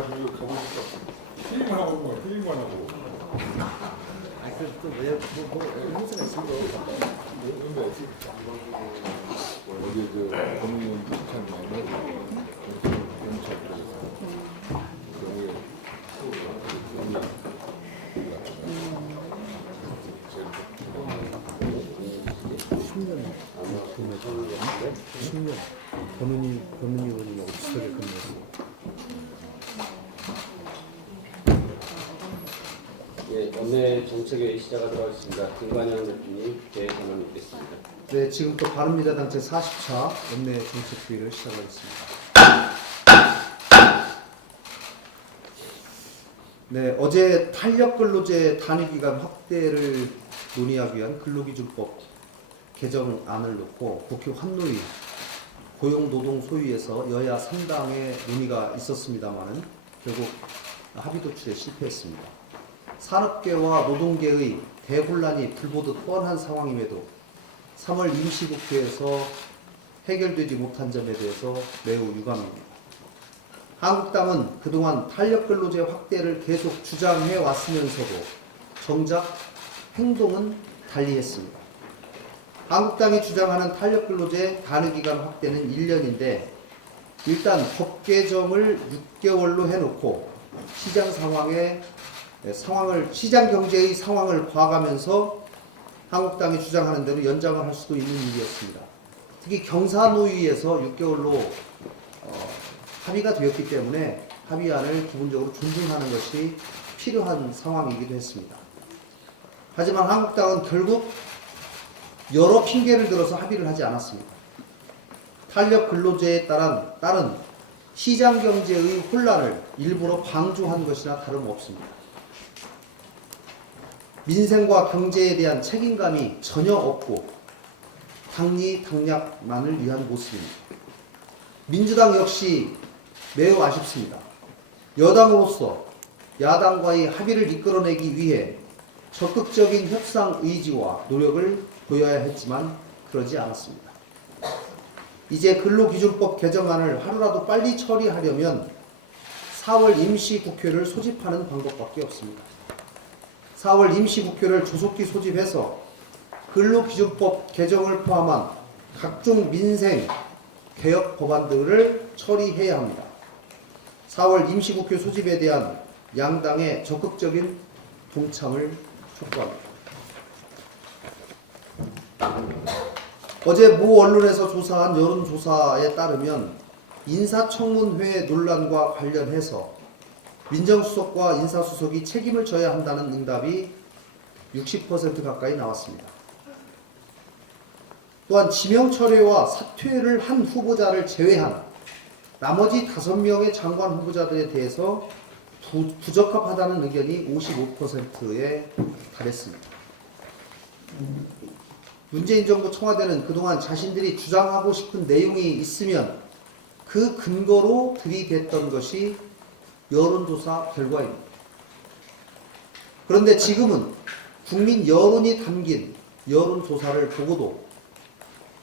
그거 가보니까 게임만 하고 있는 거야. 게임만 하고. 아니 그또왜 행사가 있으면 어제 저 검은 참 많이 하고 경찰 그래서 경우에 권은희 의원님하고 비슷하게 근무했어요. 예, 원내 정책회의 시작하도록 하겠습니다. 김관영 대표님 대선언 있겠습니다. 네, 지금부터 바른미래당 제40차 원내 정책회의를 시작하겠습니다. 네, 어제 탄력근로제 단위기간 확대를 논의하기 위한 근로기준법 개정안을 놓고 국회 환노위 고용노동소위에서 여야 3당의 논의가 있었습니다만 결국 합의 도출에 실패했습니다. 산업계와 노동계의 대혼란이 불보듯 뻔한 상황임에도 3월 임시국회에서 해결되지 못한 점에 대해서 매우 유감입니다. 한국당은 그동안 탄력근로제 확대를 계속 주장해 왔으면서도 정작 행동은 달리했습니다. 한국당이 주장하는 탄력근로제 단위기간 확대는 1년인데 일단 법 개정을 6개월로 해놓고 시장 경제의 상황을 봐가면서 한국당이 주장하는 대로 연장을 할 수도 있는 일이었습니다. 특히 경사노위에서 6개월로 합의가 되었기 때문에 합의안을 기본적으로 존중하는 것이 필요한 상황이기도 했습니다. 하지만 한국당은 결국 여러 핑계를 들어서 합의를 하지 않았습니다. 탄력 근로제에 따른 시장 경제의 혼란을 일부러 방조한 것이나 다름없습니다. 민생과 경제에 대한 책임감이 전혀 없고 당리당략만을 위한 모습입니다. 민주당 역시 매우 아쉽습니다. 여당으로서 야당과의 합의를 이끌어내기 위해 적극적인 협상 의지와 노력을 보여야 했지만 그러지 않았습니다. 이제 근로기준법 개정안을 하루라도 빨리 처리하려면 4월 임시국회를 소집하는 방법밖에 없습니다. 4월 임시국회를 조속히 소집해서 근로기준법 개정을 포함한 각종 민생 개혁 법안들을 처리해야 합니다. 4월 임시국회 소집에 대한 양당의 적극적인 동참을 촉구합니다. 어제 모 언론에서 조사한 여론조사에 따르면 인사청문회 논란과 관련해서 민정수석과 인사수석이 책임을 져야 한다는 응답이 60% 가까이 나왔습니다. 또한 지명철회와 사퇴를 한 후보자를 제외한 나머지 5명의 장관 후보자들에 대해서 부적합하다는 의견이 55%에 달했습니다. 문재인 정부 청와대는 그동안 자신들이 주장하고 싶은 내용이 있으면 그 근거로 들이댔던 것이 여론조사 결과입니다. 그런데 지금은 국민 여론이 담긴 여론조사를 보고도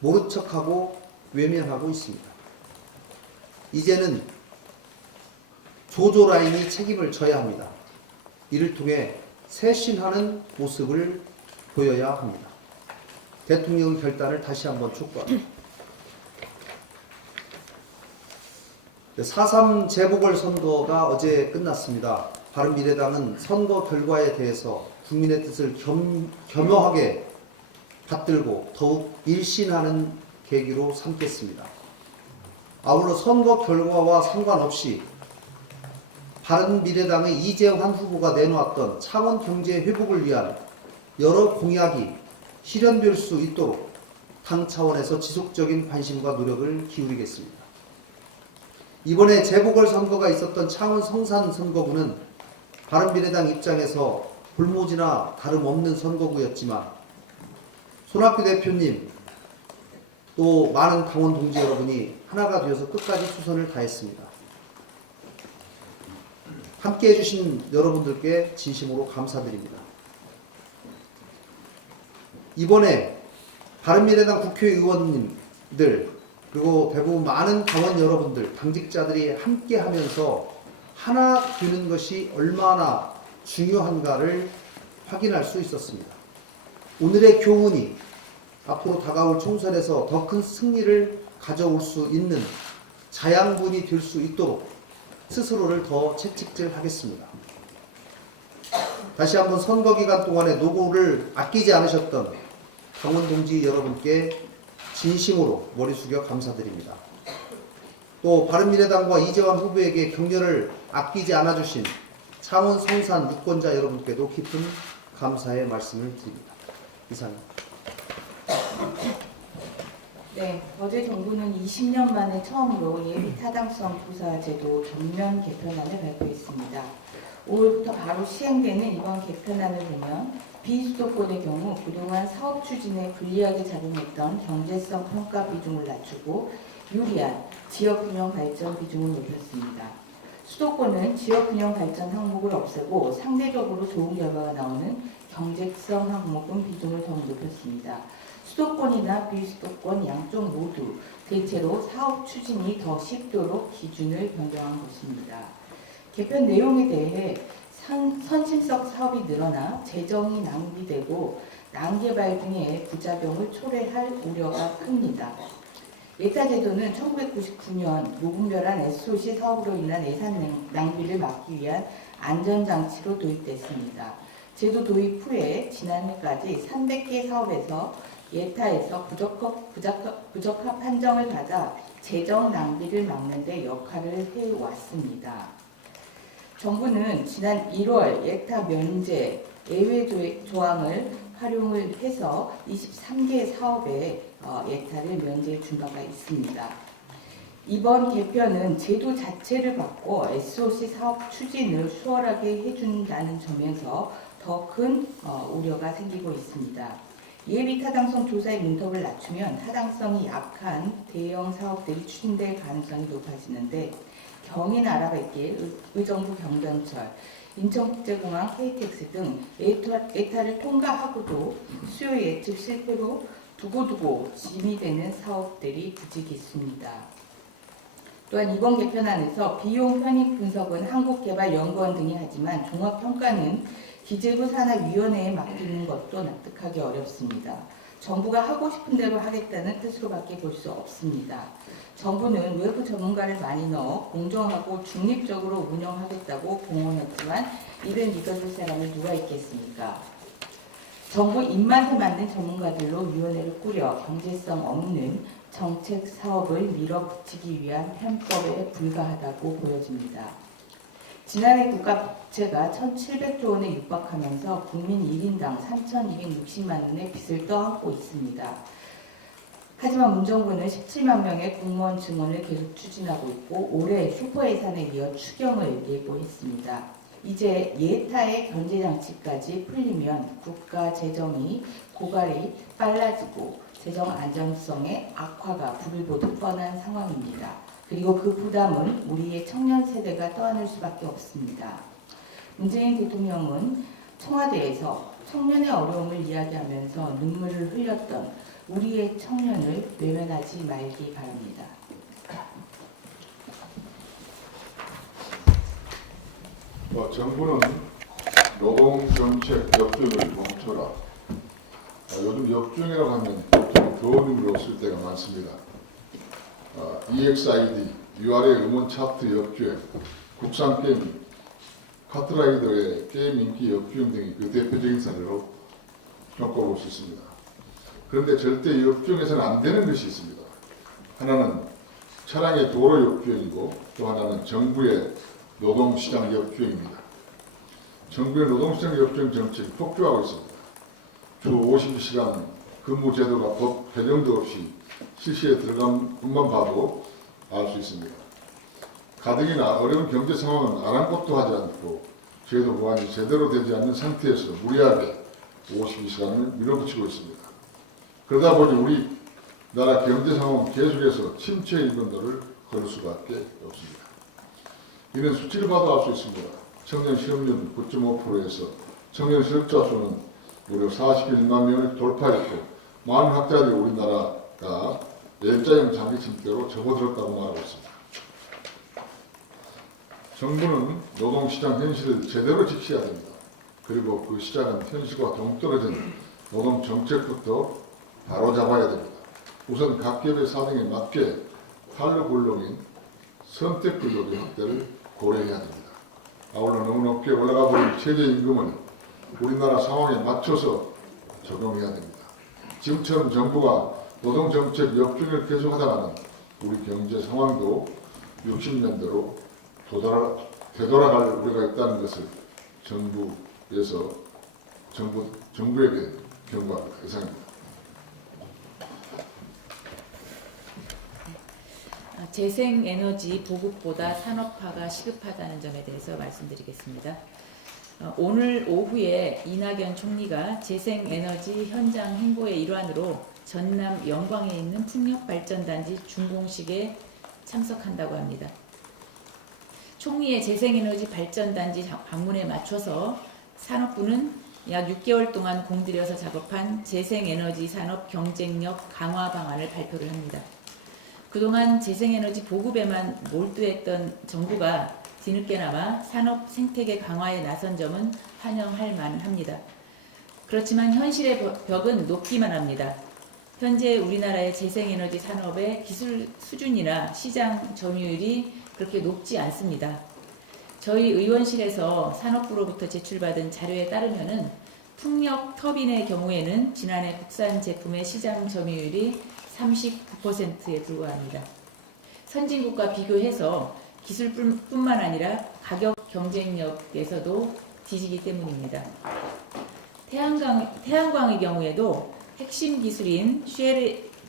모른 척하고 외면하고 있습니다. 이제는 조조라인이 책임을 져야 합니다. 이를 통해 쇄신하는 모습을 보여야 합니다. 대통령의 결단을 다시 한번 촉구합니다. 4.3 재보궐선거가 어제 끝났습니다. 바른미래당은 선거 결과에 대해서 국민의 뜻을 겸허하게 받들고 더욱 일신하는 계기로 삼겠습니다. 아울러 선거 결과와 상관없이 바른미래당의 이재환 후보가 내놓았던 창원 경제 회복을 위한 여러 공약이 실현될 수 있도록 당 차원에서 지속적인 관심과 노력을 기울이겠습니다. 이번에 재보궐선거가 있었던 창원 성산 선거구는 바른미래당 입장에서 불모지나 다름없는 선거구였지만 손학규 대표님 또 많은 당원 동지 여러분이 하나가 되어서 끝까지 최선을 다했습니다. 함께해 주신 여러분들께 진심으로 감사드립니다. 이번에 바른미래당 국회의원님들 그리고 대부분 많은 당원 여러분들, 당직자들이 함께하면서 하나 되는 것이 얼마나 중요한가를 확인할 수 있었습니다. 오늘의 교훈이 앞으로 다가올 총선에서 더 큰 승리를 가져올 수 있는 자양분이 될 수 있도록 스스로를 더 채찍질하겠습니다. 다시 한번 선거 기간 동안에 노고를 아끼지 않으셨던 강원 동지 여러분께 진심으로 머리 숙여 감사드립니다. 또 바른미래당과 이재환 후보에게 격려를 아끼지 않아주신 창원 성산 유권자 여러분께도 깊은 감사의 말씀을 드립니다. 이상입니다. 네, 어제 정부는 20년 만에 처음으로 예비 타당성 조사 제도 전면 개편안을 발표했습니다. 5월부터 바로 시행되는 이번 개편안을 보면 비수도권의 경우 그동안 사업 추진에 불리하게 작용했던 경제성 평가 비중을 낮추고 유리한 지역균형 발전 비중을 높였습니다. 수도권은 지역균형 발전 항목을 없애고 상대적으로 좋은 결과가 나오는 경제성 항목은 비중을 더욱 높였습니다. 수도권이나 비수도권 양쪽 모두 대체로 사업 추진이 더 쉽도록 기준을 변경한 것입니다. 개편 내용에 대해 선심성 사업이 늘어나 재정이 낭비되고 난개발 등의 부작용을 초래할 우려가 큽니다. 예타 제도는 1999년 무분별한 SOC 사업으로 인한 예산 낭비를 막기 위한 안전장치로 도입됐습니다. 제도 도입 후에 지난해까지 300개 사업에서 예타에서 부적합 판정을 받아 재정 낭비를 막는 데 역할을 해왔습니다. 정부는 지난 1월 예타 면제 예외 조항을 활용을 해서 23개 사업에 예타를 면제해 준 바가 있습니다. 이번 개편은 제도 자체를 바꿔 SOC 사업 추진을 수월하게 해준다는 점에서 더 큰 우려가 생기고 있습니다. 예비 타당성 조사의 문턱을 낮추면 타당성이 약한 대형 사업들이 추진될 가능성이 높아지는데 경인 아라뱃길, 의정부 경전철, 인천국제공항 KTX 등 예타를 통과하고도 수요 예측 실패로 두고두고 짐이 되는 사업들이 부지기수입니다. 또한 이번 개편안에서 비용 편익 분석은 한국개발연구원 등이 하지만 종합평가는 기재부 산하위원회에 맡기는 것도 납득하기 어렵습니다. 정부가 하고 싶은 대로 하겠다는 뜻으로밖에 볼 수 없습니다. 정부는 외부 전문가를 많이 넣어 공정하고 중립적으로 운영하겠다고 공언했지만 이를 믿어줄 사람이 누가 있겠습니까? 정부 입맛에 맞는 전문가들로 위원회를 꾸려 경제성 없는 정책 사업을 밀어붙이기 위한 편법에 불과하다고 보여집니다. 지난해 국가부채가 1,700조 원에 육박하면서 국민 1인당 3,260만 원의 빚을 떠안고 있습니다. 하지만 문정부는 17만 명의 공무원 증원을 계속 추진하고 있고 올해 슈퍼 예산에 이어 추경을 예고했습니다. 이제 예타의 견제장치까지 풀리면 국가 재정이 고갈이 빨라지고 재정 안정성의 악화가 불을 보듯 뻔한 상황입니다. 그리고 그 부담은 우리의 청년 세대가 떠안을 수밖에 없습니다. 문재인 대통령은 청와대에서 청년의 어려움을 이야기하면서 눈물을 흘렸던 우리의 청년을 외면하지 말기 바랍니다. 정부는 노동정책 역중을 멈춰라. 요즘 역중이라고 하면 좋은 의미로 쓸 때가 많습니다. EXID, UR의 음원 차트 역주행, 국산 게임, 카트라이더의 게임 인기 역주행 등이 그 대표적인 사례로 겪어볼 수 있습니다. 그런데 절대 역주행해서는 안 되는 것이 있습니다. 하나는 차량의 도로 역주행이고 또 하나는 정부의 노동시장 역주행입니다. 정부의 노동시장 역주행 정책이 폭주하고 있습니다. 주 52시간 근무 제도가 법 개정도 없이 실시에 들어간 것만 봐도 알 수 있습니다. 가뜩이나 어려운 경제 상황은 아랑곳도 하지 않고 제도 보완이 제대로 되지 않는 상태에서 무리하게 52시간을 밀어붙이고 있습니다. 그러다 보니 우리나라 경제 상황은 계속해서 침체의 일본도를 걸을 수밖에 없습니다. 이는 수치를 봐도 알 수 있습니다. 청년 실업률 9.5%에서 청년 실업자 수는 무려 41만 명을 돌파했고 많은 학자들이 우리나라가 L자형 장기 침체로 접어들었다고 말하고 있습니다. 정부는 노동시장 현실을 제대로 직시해야 됩니다. 그리고 그 시장은 현실과 동떨어진 노동 정책부터 바로잡아야 됩니다. 우선 각 기업의 사정에 맞게 탄력근로인 선택근로의 확대를 고려해야 됩니다. 아울러 너무 높게 올라가 버린 최저임금은 우리나라 상황에 맞춰서 적용해야 됩니다. 지금처럼 정부가 노동정책 역주행을 계속하다가는 우리 경제 상황도 60년대로 되돌아갈 우려가 있다는 것을 정부에게 경고합니다. 이상입니다. 재생에너지 보급보다 산업화가 시급하다는 점에 대해서 말씀드리겠습니다. 오늘 오후에 이낙연 총리가 재생에너지 현장 홍보의 일환으로 전남 영광에 있는 풍력발전단지 준공식에 참석한다고 합니다. 총리의 재생에너지 발전단지 방문에 맞춰서 산업부는 약 6개월 동안 공들여서 작업한 재생에너지 산업 경쟁력 강화 방안을 발표를 합니다. 그동안 재생에너지 보급에만 몰두했던 정부가 뒤늦게나마 산업 생태계 강화에 나선 점은 환영할 만합니다. 그렇지만 현실의 벽은 높기만 합니다. 현재 우리나라의 재생에너지 산업의 기술 수준이나 시장 점유율이 그렇게 높지 않습니다. 저희 의원실에서 산업부로부터 제출받은 자료에 따르면은 풍력 터빈의 경우에는 지난해 국산 제품의 시장 점유율이 39%에 불과합니다. 선진국과 비교해서 기술뿐만 아니라 가격 경쟁력에서도 뒤지기 때문입니다. 태양광의 경우에도 핵심 기술인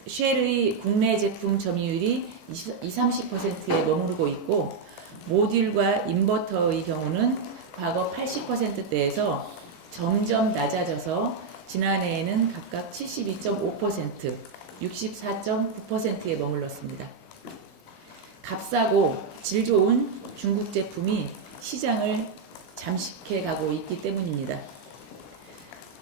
쉘의 국내 제품 점유율이 20-30%에 머무르고 있고 모듈과 인버터의 경우는 과거 80%대에서 점점 낮아져서 지난해에는 각각 72.5%, 64.9%에 머물렀습니다. 값싸고 질 좋은 중국 제품이 시장을 잠식해 가고 있기 때문입니다.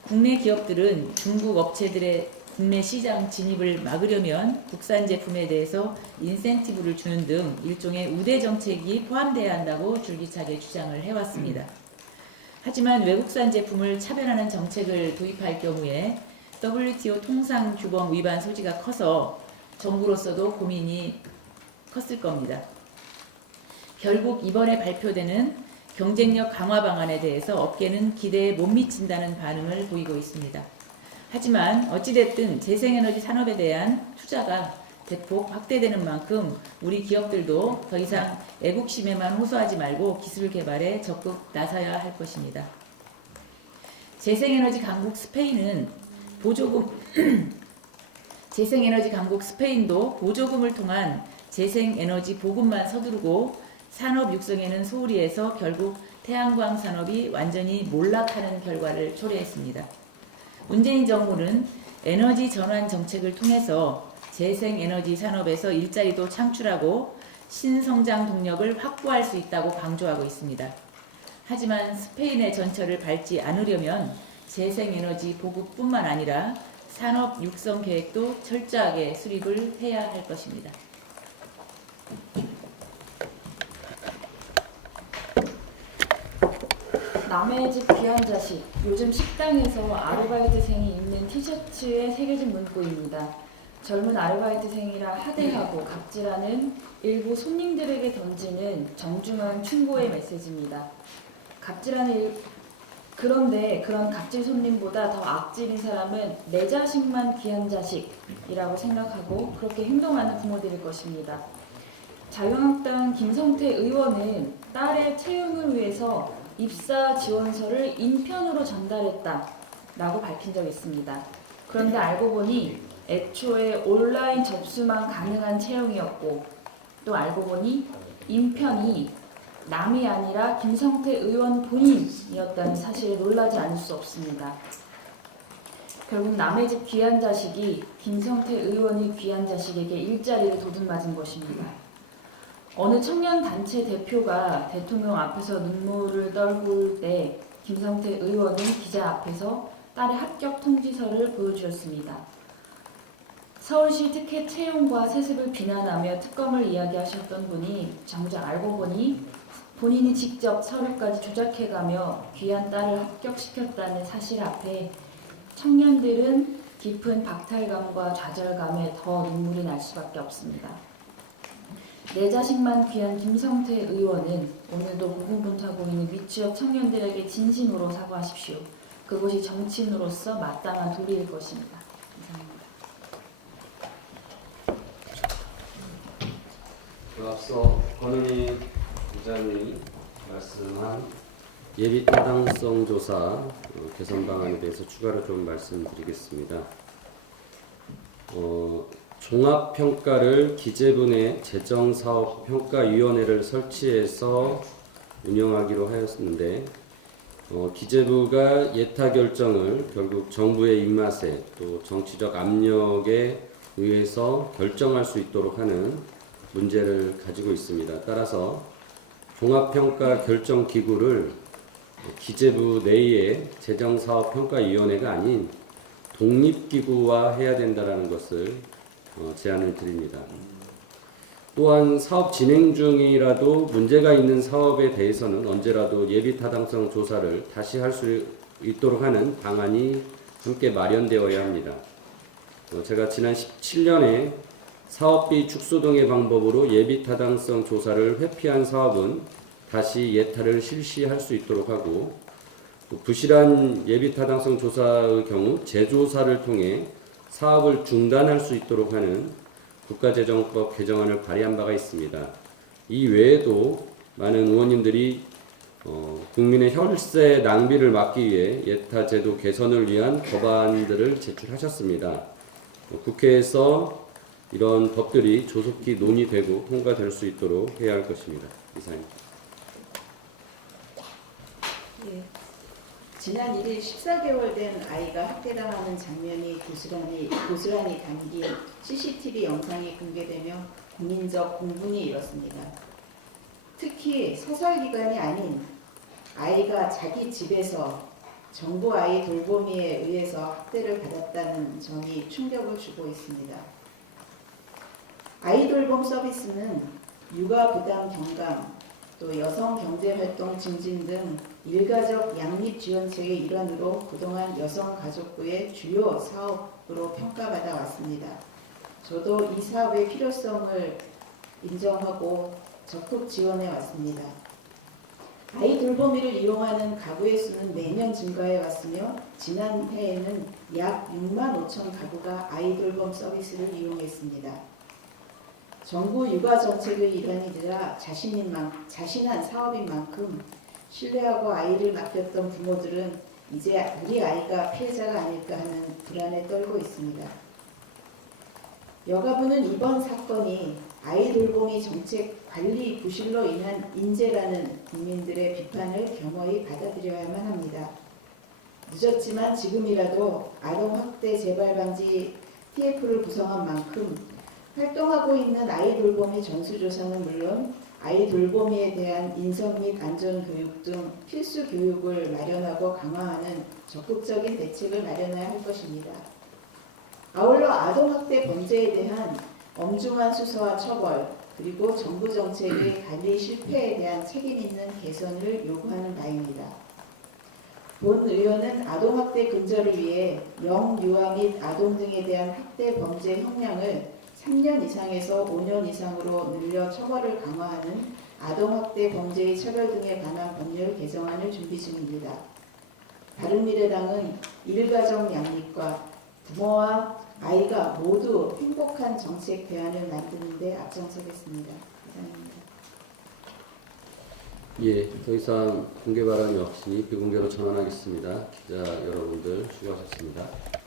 국내 기업들은 중국 업체들의 국내 시장 진입을 막으려면 국산 제품에 대해서 인센티브를 주는 등 일종의 우대 정책이 포함돼야 한다고 줄기차게 주장을 해왔습니다. 하지만 외국산 제품을 차별하는 정책을 도입할 경우에 WTO 통상 규범 위반 소지가 커서 정부로서도 고민이 컸을 겁니다. 결국 이번에 발표되는 경쟁력 강화 방안에 대해서 업계는 기대에 못 미친다는 반응을 보이고 있습니다. 하지만 어찌됐든 재생에너지 산업에 대한 투자가 대폭 확대되는 만큼 우리 기업들도 더 이상 애국심에만 호소하지 말고 기술 개발에 적극 나서야 할 것입니다. 재생에너지 강국 스페인도 보조금을 통한 재생에너지 보급만 서두르고 산업 육성에는 소홀히 해서 결국 태양광 산업이 완전히 몰락하는 결과를 초래했습니다. 문재인 정부는 에너지 전환 정책을 통해서 재생에너지 산업에서 일자리도 창출하고 신성장 동력을 확보할 수 있다고 강조하고 있습니다. 하지만 스페인의 전철을 밟지 않으려면 재생에너지 보급뿐만 아니라 산업 육성 계획도 철저하게 수립을 해야 할 것입니다. 남의 집 귀한 자식. 요즘 식당에서 아르바이트생이 입는 티셔츠에 새겨진 문구입니다. 젊은 아르바이트생이라 하대하고 갑질하는 일부 손님들에게 던지는 정중한 충고의 메시지입니다. 그런데 그런 갑질 손님보다 더 악질인 사람은 내 자식만 귀한 자식이라고 생각하고 그렇게 행동하는 부모들일 것입니다. 자유한국당 김성태 의원은 딸의 채용을 위해서 입사 지원서를 인편으로 전달했다라고 밝힌 적이 있습니다. 그런데 알고 보니 애초에 온라인 접수만 가능한 채용이었고 또 알고 보니 인편이 남이 아니라 김성태 의원 본인이었다는 사실에 놀라지 않을 수 없습니다. 결국 남의 집 귀한 자식이 김성태 의원의 귀한 자식에게 일자리를 도둑맞은 것입니다. 어느 청년단체 대표가 대통령 앞에서 눈물을 떨굴 때 김성태 의원은 기자 앞에서 딸의 합격 통지서를 보여주었습니다. 서울시 특혜 채용과 세습을 비난하며 특검을 이야기하셨던 분이 정작 알고 보니 본인이 직접 서류까지 조작해가며 귀한 딸을 합격시켰다는 사실 앞에 청년들은 깊은 박탈감과 좌절감에 더 눈물이 날 수밖에 없습니다. 내 자식만 귀한 김성태 의원은 오늘도 고군분투하고 있는 미취업 청년들에게 진심으로 사과하십시오. 그것이 정치인으로서 마땅한 도리일 것입니다. 이상입니다. 앞서 권은희 부장님이 말씀한 예비 타당성 조사 개선 방안에 대해서 추가로 좀 말씀드리겠습니다. 종합평가를 기재부 내 재정사업평가위원회를 설치해서 운영하기로 하였는데 기재부가 예타 결정을 결국 정부의 입맛에 또 정치적 압력에 의해서 결정할 수 있도록 하는 문제를 가지고 있습니다. 따라서 종합평가 결정기구를 기재부 내의 재정사업평가위원회가 아닌 독립기구화해야 된다는 것을 제안을 드립니다. 또한 사업 진행 중이라도 문제가 있는 사업에 대해서는 언제라도 예비타당성 조사를 다시 할 수 있도록 하는 방안이 함께 마련되어야 합니다. 제가 지난 17년에 사업비 축소 등의 방법으로 예비타당성 조사를 회피한 사업은 다시 예타를 실시할 수 있도록 하고, 부실한 예비타당성 조사의 경우 재조사를 통해 사업을 중단할 수 있도록 하는 국가재정법 개정안을 발의한 바가 있습니다. 이 외에도 많은 의원님들이 국민의 혈세 낭비를 막기 위해 예타제도 개선을 위한 법안들을 제출하셨습니다. 국회에서 이런 법들이 조속히 논의되고 통과될 수 있도록 해야 할 것입니다. 이상입니다. 예. 지난 1일 14개월 된 아이가 학대당하는 장면이 고스란히 담긴 CCTV 영상이 공개되며 국민적 공분이 일었습니다. 특히 소설기관이 아닌 아이가 자기 집에서 정부 아이 돌보미에 의해서 학대를 받았다는 점이 충격을 주고 있습니다. 아이 돌봄 서비스는 육아 부담 경감, 또 여성 경제활동 증진 등 일가족 양립 지원책의 일환으로 그동안 여성가족부의 주요 사업으로 평가받아 왔습니다. 저도 이 사업의 필요성을 인정하고 적극 지원해 왔습니다. 아이 돌보미를 이용하는 가구의 수는 매년 증가해 왔으며 지난해에는 약 6만 5천 가구가 아이 돌봄 서비스를 이용했습니다. 정부 육아 정책의 일환이라 자신한 사업인 만큼 신뢰하고 아이를 맡겼던 부모들은 이제 우리 아이가 피해자가 아닐까 하는 불안에 떨고 있습니다. 여가부는 이번 사건이 아이 돌보미 정책 관리 부실로 인한 인재라는 국민들의 비판을 겸허히 받아들여야만 합니다. 늦었지만 지금이라도 아동학대 재발 방지 TF를 구성한 만큼 활동하고 있는 아이 돌보미 전수조사는 물론 아이 돌보미에 대한 인성 및 안전 교육 등 필수 교육을 마련하고 강화하는 적극적인 대책을 마련해야 할 것입니다. 아울러 아동학대 범죄에 대한 엄중한 수사와 처벌, 그리고 정부 정책의 관리 실패에 대한 책임 있는 개선을 요구하는 바입니다. 본 의원은 아동학대 근절을 위해 영유아 및 아동 등에 대한 학대 범죄 형량을 3년 이상에서 5년 이상으로 늘려 처벌을 강화하는 아동학대 범죄의 처벌 등에 관한 법률 개정안을 준비 중입니다. 바른미래당은 일가정 양립과 부모와 아이가 모두 행복한 정책 대안을 만드는 데 앞장서겠습니다. 이상입니다. 예, 더 이상 공개 발언이 없으니 비공개로 전환하겠습니다. 기자 여러분들 수고하셨습니다.